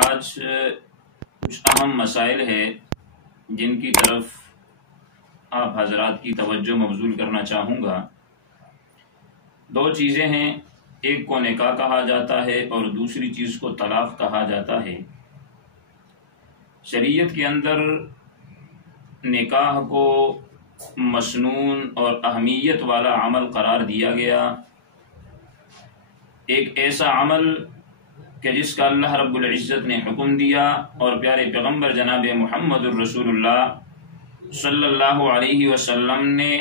آج کچھ اہم مسائل ہے جن کی طرف آپ حضرات کی توجہ مبذول کرنا چاہوں گا۔ دو چیزیں ہیں، ایک کو نکاح کہا جاتا ہے اور دوسری چیز کو طلاق کہا جاتا ہے۔ شریعت کے اندر نکاح کو مسنون اور اہمیت والا عمل قرار دیا گیا، ایک ایسا عمل کہ جس کا اللہ رب العزت نے حکم دیا اور پیارے پیغمبر جناب محمد الرسول اللہ صلی اللہ علیہ وسلم نے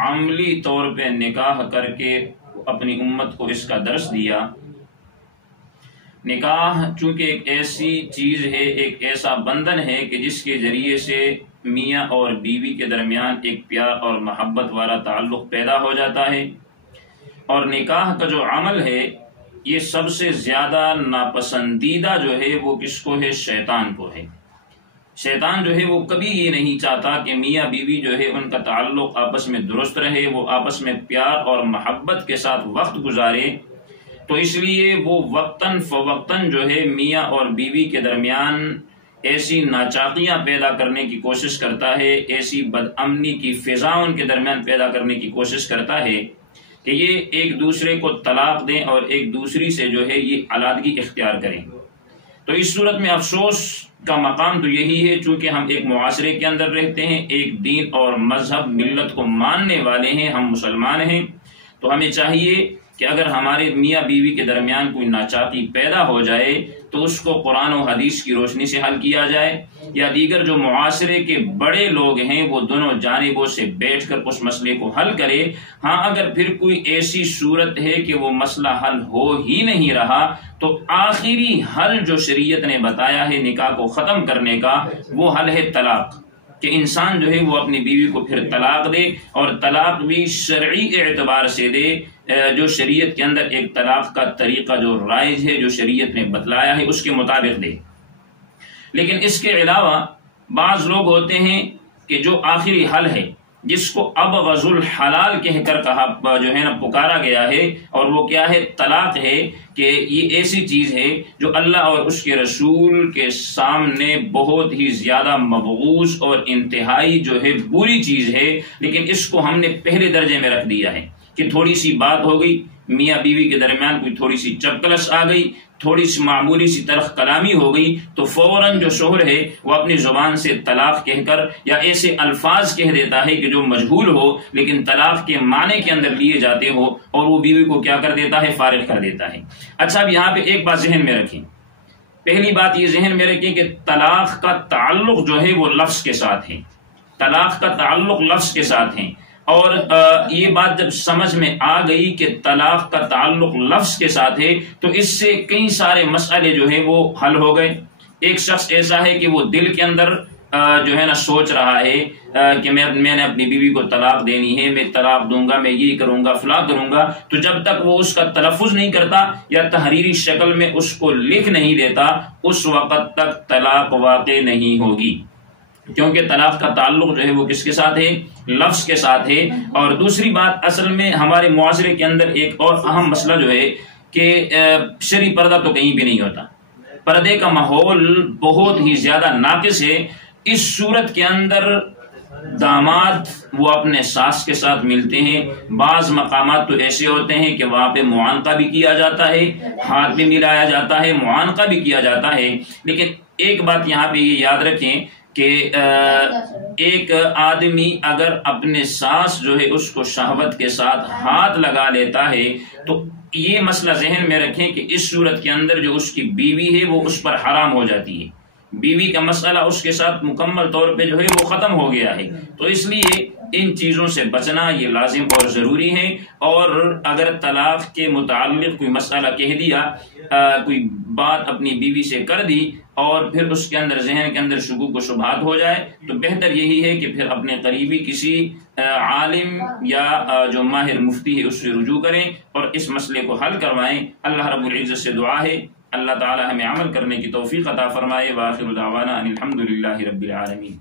عملی طور پہ نکاح کر کے اپنی امت کو اس کا درس دیا۔ نکاح چونکہ ایک ایسی چیز ہے، ایک ایسا بندھن ہے کہ جس کے ذریعے سے میاں اور بیوی کے درمیان ایک پیار اور محبت والا تعلق پیدا ہو جاتا ہے، اور نکاح کا جو عمل ہے یہ سب سے زیادہ ناپسندیدہ جو ہے وہ کس کو ہے؟ شیطان کو ہے۔ شیطان جو ہے وہ کبھی یہ نہیں چاہتا کہ میاں بیوی جو ہے ان کا تعلق آپس میں درست رہے، وہ آپس میں پیار اور محبت کے ساتھ وقت گزارے، تو اس لیے وہ وقتاً فوقتاً جو ہے میاں اور بیوی کے درمیان ایسی ناچاقیاں پیدا کرنے کی کوشش کرتا ہے، ایسی بد امنی کی فضا ان کے درمیان پیدا کرنے کی کوشش کرتا ہے کہ یہ ایک دوسرے کو طلاق دیں اور ایک دوسری سے جو ہے یہ علیحدگی اختیار کریں۔ تو اس صورت میں افسوس کا مقام تو یہی ہے، چونکہ ہم ایک معاشرے کے اندر رہتے ہیں، ایک دین اور مذہب ملت کو ماننے والے ہیں، ہم مسلمان ہیں، تو ہمیں چاہیے کہ اگر ہمارے میاں بیوی کے درمیان کوئی ناچاقی پیدا ہو جائے تو اس کو قرآن و حدیث کی روشنی سے حل کیا جائے، یا دیگر جو معاشرے کے بڑے لوگ ہیں وہ دونوں جانبوں سے بیٹھ کر اس مسئلے کو حل کرے۔ ہاں اگر پھر کوئی ایسی صورت ہے کہ وہ مسئلہ حل ہو ہی نہیں رہا تو آخری حل جو شریعت نے بتایا ہے نکاح کو ختم کرنے کا، وہ حل ہے طلاق، کہ انسان جو ہے وہ اپنی بیوی کو پھر طلاق دے، اور طلاق بھی شرعی اعتبار سے دے، جو شریعت کے اندر ایک طلاق کا طریقہ جو رائج ہے، جو شریعت نے بتلایا ہے اس کے مطابق دے۔ لیکن اس کے علاوہ بعض لوگ ہوتے ہیں کہ جو آخری حل ہے، جس کو ابغض الحلال کہہ کر کہا جو ہے نا پکارا گیا ہے، اور وہ کیا ہے؟ طلاق ہے، کہ یہ ایسی چیز ہے جو اللہ اور اس کے رسول کے سامنے بہت ہی زیادہ مبغوض اور انتہائی جو ہے بری چیز ہے، لیکن اس کو ہم نے پہلے درجے میں رکھ دیا ہے کہ تھوڑی سی بات ہو گئی، میاں بیوی کے درمیان کوئی تھوڑی سی چپکلش آ گئی، تھوڑی سی معمولی سی تلخ کلامی ہو گئی، تو فوراً جو شوہر ہے وہ اپنی زبان سے طلاق کہہ کر یا ایسے الفاظ کہہ دیتا ہے کہ جو مجہول ہو لیکن طلاق کے معنی کے اندر لیے جاتے ہو، اور وہ بیوی کو کیا کر دیتا ہے؟ فارغ کر دیتا ہے۔ اچھا، اب یہاں پہ ایک بات ذہن میں رکھیں، پہلی بات یہ ذہن میں رکھیں کہ طلاق کا تعلق جو ہے وہ لفظ کے ساتھ ہے، طلاق کا تعلق لفظ کے ساتھ ہے، اور یہ بات جب سمجھ میں آ گئی کہ طلاق کا تعلق لفظ کے ساتھ ہے تو اس سے کئی سارے مسئلے جو ہے وہ حل ہو گئے۔ ایک شخص ایسا ہے کہ وہ دل کے اندر جو ہے نا سوچ رہا ہے کہ میں نے اپنی بیوی کو طلاق دینی ہے، میں طلاق دوں گا، میں یہ کروں گا، فلاں کروں گا، تو جب تک وہ اس کا تلفظ نہیں کرتا یا تحریری شکل میں اس کو لکھ نہیں دیتا اس وقت تک طلاق واقع نہیں ہوگی، کیونکہ طلاق کا تعلق جو ہے وہ کس کے ساتھ ہے؟ لفظ کے ساتھ ہے۔ اور دوسری بات، اصل میں ہمارے معاشرے کے اندر ایک اور اہم مسئلہ جو ہے کہ شرعی پردہ تو کہیں بھی نہیں ہوتا، پردے کا ماحول بہت ہی زیادہ ناقص ہے۔ اس صورت کے اندر داماد وہ اپنے ساس کے ساتھ ملتے ہیں، بعض مقامات تو ایسے ہوتے ہیں کہ وہاں پہ معانقہ بھی کیا جاتا ہے، ہاتھ بھی ملایا جاتا ہے، معانقہ بھی کیا جاتا ہے، لیکن ایک بات یہاں پہ یہ یاد رکھیں کہ ایک آدمی اگر اپنے ساس جو ہے اس کو شہوت کے ساتھ ہاتھ لگا لیتا ہے تو یہ مسئلہ ذہن میں رکھیں کہ اس صورت کے اندر جو اس کی بیوی ہے وہ اس پر حرام ہو جاتی ہے، بیوی کا مسئلہ اس کے ساتھ مکمل طور پہ جو ہے وہ ختم ہو گیا ہے۔ تو اس لیے ان چیزوں سے بچنا یہ لازم اور ضروری ہے، اور اگر طلاق کے متعلق کوئی مسئلہ کہہ دیا، کوئی بات اپنی بیوی سے کر دی اور پھر اس کے اندر ذہن کے اندر شکوک و شبہات ہو جائے، تو بہتر یہی ہے کہ پھر اپنے قریبی کسی عالم یا جو ماہر مفتی ہے اس سے رجوع کریں اور اس مسئلے کو حل کروائیں۔ اللہ رب العزت سے دعا ہے اللہ تعالی ہمیں عمل کرنے کی توفیق عطا فرمائے۔ وآخر دعوانا ان الحمد للہ رب العالمین۔